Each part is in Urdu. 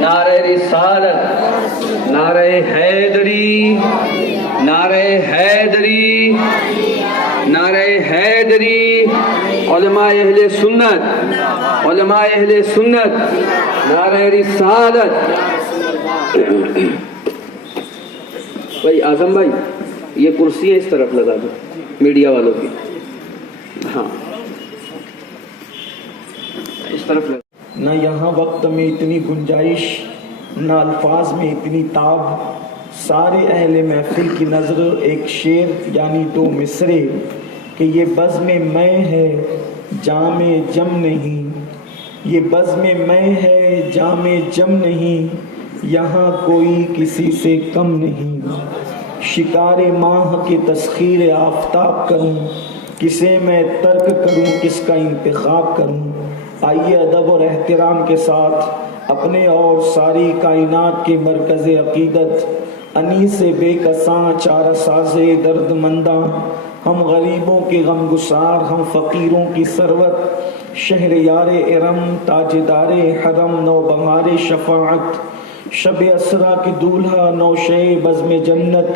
نعرہ رسالت، نعرہ حیدری، نعرہ حیدری، نعرہ حیدری، علماء اہل سنت، علماء اہل سنت، نعرہ رسالت۔ بھائی اعظم بھائی یہ کرسیاں اس طرف لگا دو میڈیا والوں کی، ہاں اس طرف لگا۔ نہ یہاں وقت میں اتنی گنجائش، نہ الفاظ میں اتنی تاب، سارے اہل محفل کی نظر ایک شعر یعنی دو مصرے کہ یہ بزم میں ہے جام جم نہیں، یہ بزم میں ہے جام جم نہیں، یہاں کوئی کسی سے کم نہیں۔ شکار ماہ کے تسخیر آفتاب کروں، کسے میں ترک کروں کس کا انتخاب کروں۔ آئیے ادب اور احترام کے ساتھ اپنے اور ساری کائنات کے مرکز عقیدت، انیس بے کساں چارہ ساز درد منداں، ہم غریبوں کے غم گسار، ہم فقیروں کی ثروت، شہر یار ارم تاجدار حرم، نو بہار شفاعت، شب اسرا کی دولہا، نوشے بزم جنت،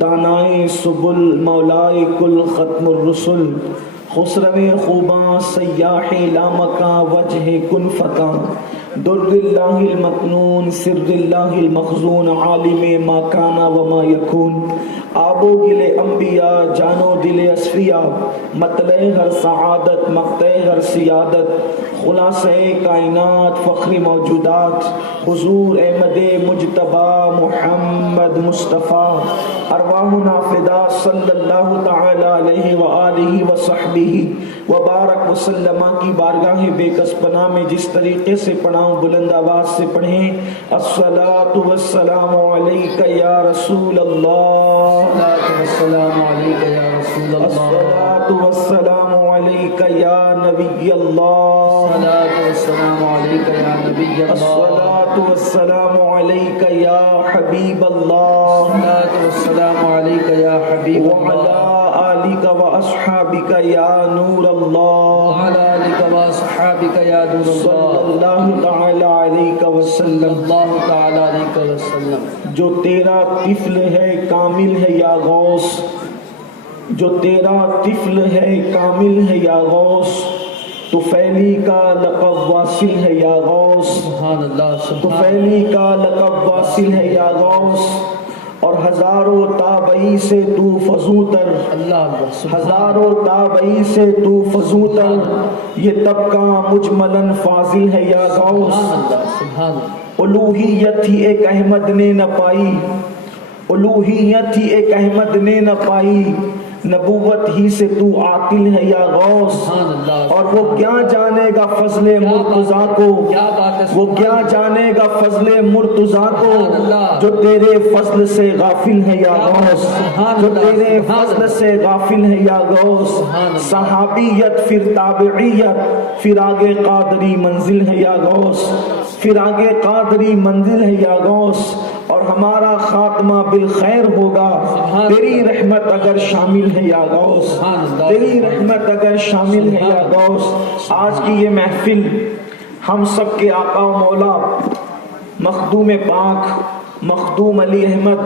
دانائے سبل مولائے کل ختم الرسل، خسرو خوباں سیاح لامکاں وجہ کن فکاں، در اللہ المکنون سر اللہ المخزون، عالم ما کان و ما یکون، آب و گل انبیاء جان و دل اصفیاء، مطلع ہر سعادت مقطع ہر سیادت، خلاصہ کائنات فخر موجودات، حضور احمد مجتبی محمد مصطفیٰ، ارواحنا فدا صلی اللہ تعالی علیہ وآلہ وصحبہ وبارک وسلم کی بارگاہ بے کس پناہ میں جس طریقے سے پڑھاؤں بلند آواز سے پڑھیں۔ الصلاۃ والسلام علیک یا رسول اللہ، السلام علیکم یا رسول اللہ، الصلاۃ والسلام علیک یا نبی اللہ، السلام علیکم یا نبی اللہ، الصلاۃ والسلام علیک یا حبیب اللہ، السلام علیکم یا حبیب وعلی اللہ، آلک و اصحابک یا نور اللہ، وعلی آلک و اصحابک یا نور صلی اللہ، اللہ تعالی علیہ وسلم۔ اللہ تعالی علیہ وسلم۔ جو تیرا طفل ہے کامل ہے یا غوث، جو تیرا طفل ہے کامل ہے یا غوث، تو فیلی کا لقب واصل ہے یا غوث، سبحان اللہ، تو سبحان فیلی کا لقب واصل ہے یا غوث، اور ہزاروں تابعی سے تو فزوں تر، اللہ، ہزاروں تابعی سے تو فزوں تر، یہ طبقہ مجملاً فاضل ہے یا غوث۔ سبحان اللہ، سبحان اللہ، الوہیت ہی ایک احمد نے نہ پائی، الوہیت ہی ایک احمد نے نہ پائی، نبوت ہی سے تو عاقل ہے یا غوث، سبحان اللہ، اور وہ کیا جانے گا فضل مرتضیٰ کو، کیا بات ہے، وہ کیا جانے گا فضل مرتضیٰ کو، سبحان اللہ، جو تیرے فضل سے غافل ہے یا غوث، جو تیرے فضل سے غافل ہے یا غوث۔ صحابیت پھر تابعیت پھر آگے قادری منزل ہے یا غوث، پھر آگے قادری منزل ہے یا غوث، اور ہمارا خاتمہ بالخیر ہوگا تیری رحمت اگر شامل ہے یا غوث، تیری رحمت اگر شامل ہے یا غوث۔ آج کی یہ محفل ہم سب کے آقا و مولا مخدوم پاک مخدوم علی احمد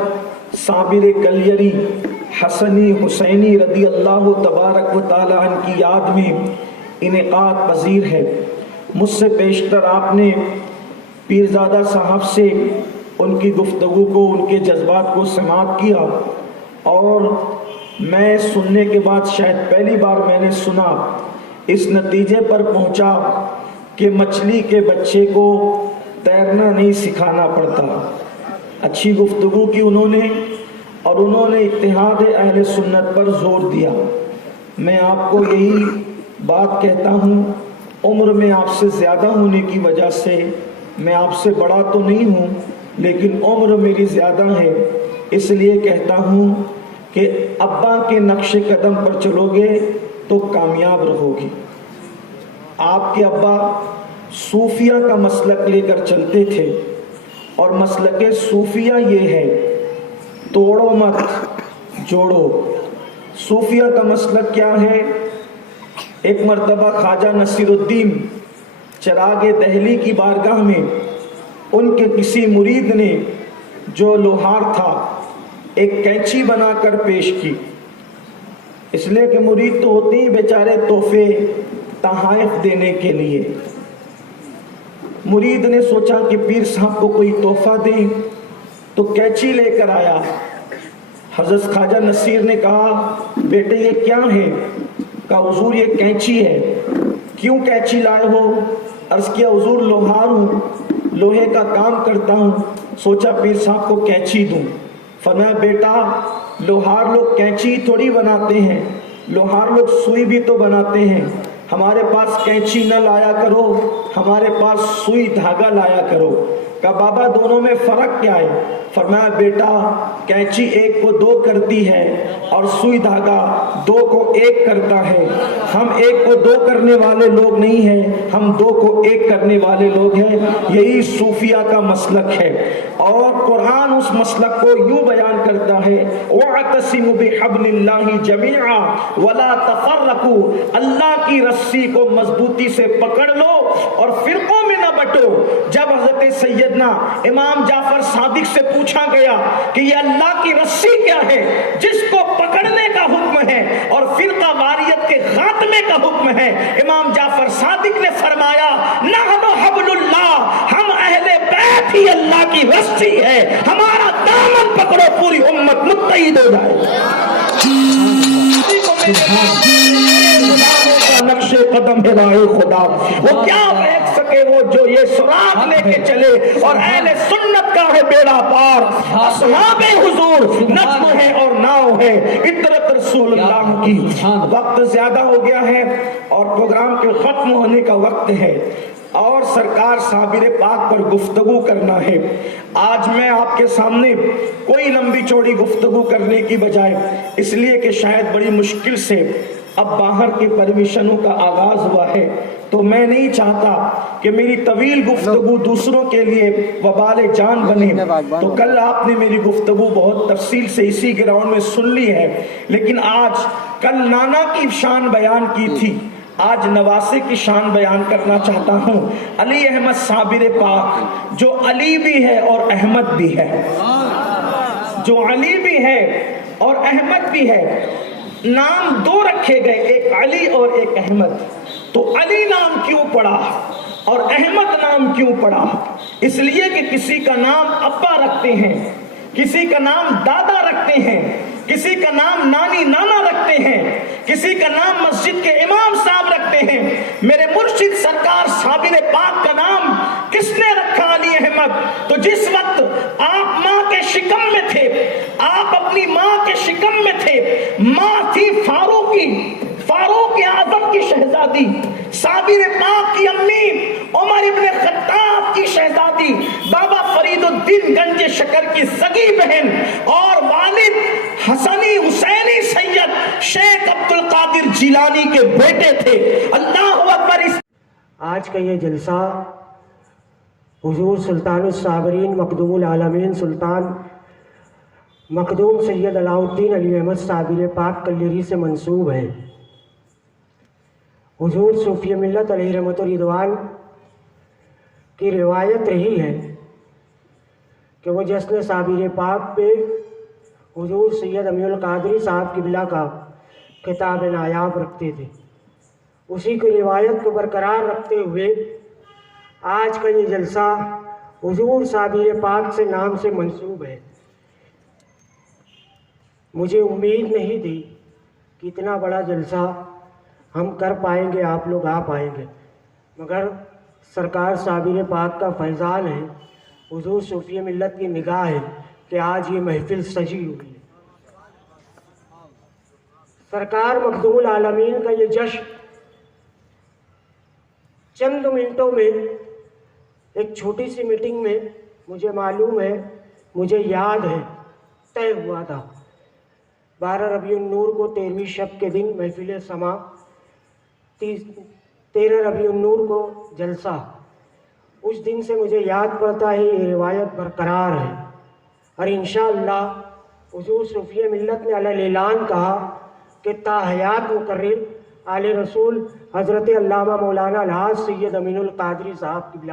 صابر کلیری حسنی حسینی رضی اللہ تبارک و تعالی عنہ کی یاد میں انعقاد پذیر ہے۔ مجھ سے بیشتر آپ نے پیرزادہ صاحب سے ان کی گفتگو کو، ان کے جذبات کو سماعت کیا، اور میں سننے کے بعد شاید پہلی بار میں نے سنا، اس نتیجے پر پہنچا کہ مچھلی کے بچے کو تیرنا نہیں سکھانا پڑتا۔ اچھی گفتگو کی انہوں نے، اور انہوں نے اتحاد اہل سنت پر زور دیا۔ میں آپ کو یہی بات کہتا ہوں، عمر میں آپ سے زیادہ ہونے کی وجہ سے میں آپ سے بڑا تو نہیں ہوں، لیکن عمر میری زیادہ ہے، اس لیے کہتا ہوں کہ ابا کے نقش قدم پر چلو گے تو کامیاب رہو گی۔ آپ کے ابا صوفیہ کا مسلک لے کر چلتے تھے، اور مسلک صوفیہ یہ ہے توڑو مت جوڑو۔ صوفیہ کا مسلک کیا ہے؟ ایک مرتبہ خواجہ نصیر الدین چراغ دہلی کی بارگاہ میں ان کے کسی مرید نے جو لوہار تھا ایک کینچی بنا کر پیش کی، اس لیے کہ مرید تو ہوتے ہی بیچارے تحفے تحائف دینے کے لیے۔ مرید نے سوچا کہ پیر صاحب کو کوئی تحفہ دیں، تو کینچی لے کر آیا۔ حضرت خواجہ نصیر نے کہا بیٹے یہ کیا ہے؟ کہا حضور یہ کینچی ہے۔ کیوں کینچی لائے ہو؟ عرض کیا حضور لوہار ہوں، لوہے کا کام کرتا ہوں، سوچا پیر صاحب کو کینچی دوں۔ فرمایا بیٹا لوہار لوگ کینچی تھوڑی بناتے ہیں، لوہار لوگ سوئی بھی تو بناتے ہیں، ہمارے پاس کینچی نہ لایا کرو، ہمارے پاس سوئی دھاگا لایا کرو۔ کہا بابا دونوں میں فرق کیا ہے؟ فرمایا بیٹا کینچی ایک کو دو کرتی ہے اور سوئی دھاگا دو کو ایک کرتا ہے، ہم ایک کو دو کرنے والے لوگ نہیں ہیں، ہم دو کو ایک کرنے والے لوگ ہیں۔ یہی صوفیہ کا مسلک ہے، اور قرآن اس مسلک کو یوں بیان کرتا ہے وَاعْتَصِمُوا بِحَبْلِ اللَّهِ جَمِيعًا وَلَا تَفَرَّقُوا، اللہ کی رسی کو مضبوطی سے پکڑ لو اور فرقوں میں نہ بٹو۔ جب حضرت سیدنا امام جعفر صادق سے پوچھا گیا کہ یہ اللہ کی رسی کیا ہے جس کو پکڑنے کا حکم ہے اور فرقہ واریت کے خاتمے کا حکم ہے، امام جعفر صادق نے فرمایا نحن حبل اللہ، ہم اہل بیت ہی اللہ کی رسی ہے، ہمارا دامن پکڑو پوری امت متحد ہو جائے۔ نقش قدم ہے راہ خدا، وہ کیا دیکھ سکے وہ جو یہ سراغ لے کے چلے، اور اہل سنت کا ہے بیڑا پار، اصحاب حضور نجم ہے اور ناؤ ہے اطرت رسول اللہ کی۔ وقت زیادہ ہو گیا ہے اور پروگرام کے ختم ہونے کا وقت ہے، اور سرکار صابر پاک پر گفتگو کرنا ہے۔ آج میں آپ کے سامنے کوئی لمبی چوڑی گفتگو کرنے کی بجائے، اس لیے کہ شاید بڑی مشکل سے اب باہر کے پرمیشنوں کا آغاز ہوا ہے، تو میں نہیں چاہتا کہ میری طویل گفتگو دوسروں کے لیے وبال جان بنے۔ تو کل آپ نے میری گفتگو بہت تفصیل سے اسی گراؤنڈ میں سن لی ہے، لیکن آج کل نانا کی شان بیان کی تھی، آج نواسے کی شان بیان کرنا چاہتا ہوں۔ علی احمد صابر پاک جو علی بھی ہے اور احمد بھی ہے، جو علی بھی ہے اور احمد بھی ہے، نام دو رکھے گئے، ایک علی اور ایک احمد۔ تو علی نام کیوں پڑا اور احمد نام کیوں پڑا؟ اس لیے کہ کسی کا نام ابا رکھتے ہیں، کسی کا نام دادا رکھتے ہیں، کسی کا نام نانی نانا رکھتے ہیں، کسی کا نام مسجد کے امام صاحب رکھتے ہیں۔ میرے مرشد سرکار صابر پاک کا نام کس نے رکھا؟ علی احمد۔ تو جس وقت آپ ماں کے شکم میں تھے، آپ اپنی ماں کے شکم میں تھے، ماں تھی فاروق اعظم کی شہزادی، صابر پاک کی امی عمر ابن خطاب کی شہزادی، بابا فرید الدین گنج شکر کی سگی بہن، اور والد حسنی حسینی سید شیخ عبد القادر جیلانی کے بیٹے تھے۔ اللہ اکبر۔ آج کا یہ جلسہ حضور سلطان الصابرین مقدوم العالمین سلطان مقدوم سید علاء الدین علی احمد صابر پاک کلیری سے منسوب ہے۔ حضور صوفی ملت علیہ رحمت و رضوان کی روایت رہی ہے کہ وہ جشن صابر پاک پہ حضور سید امی القادری صاحب قبلہ کا خطاب نایاب رکھتے تھے۔ اسی کی روایت کو برقرار رکھتے ہوئے آج کا یہ جلسہ حضور صابر پاک سے نام سے منسوب ہے۔ مجھے امید نہیں تھی کہ اتنا بڑا جلسہ ہم کر پائیں گے، آپ لوگ آ پائیں گے، مگر سرکار صابر پاک کا فیضان ہے، حضور صوفی ملت کی نگاہ ہے کہ آج یہ محفل سجی ہوئی ہے۔ سرکار مقدوم العالمین کا یہ جشن چند منٹوں میں ایک چھوٹی سی میٹنگ میں مجھے معلوم ہے، مجھے یاد ہے، طے ہوا تھا 12 ربیع النور کو 13ویں شب کے دن محفل سما، 13 ربیع النور کو جلسہ۔ اس دن سے مجھے یاد پڑتا ہے، یہ روایت برقرار ہے، اور انشاءاللہ حضور صوفی ملت نے علی اعلان کہا کہ تا حیات مقرر آل رسول حضرت علامہ مولانا الحاج سید امین القادری صاحب قبلہ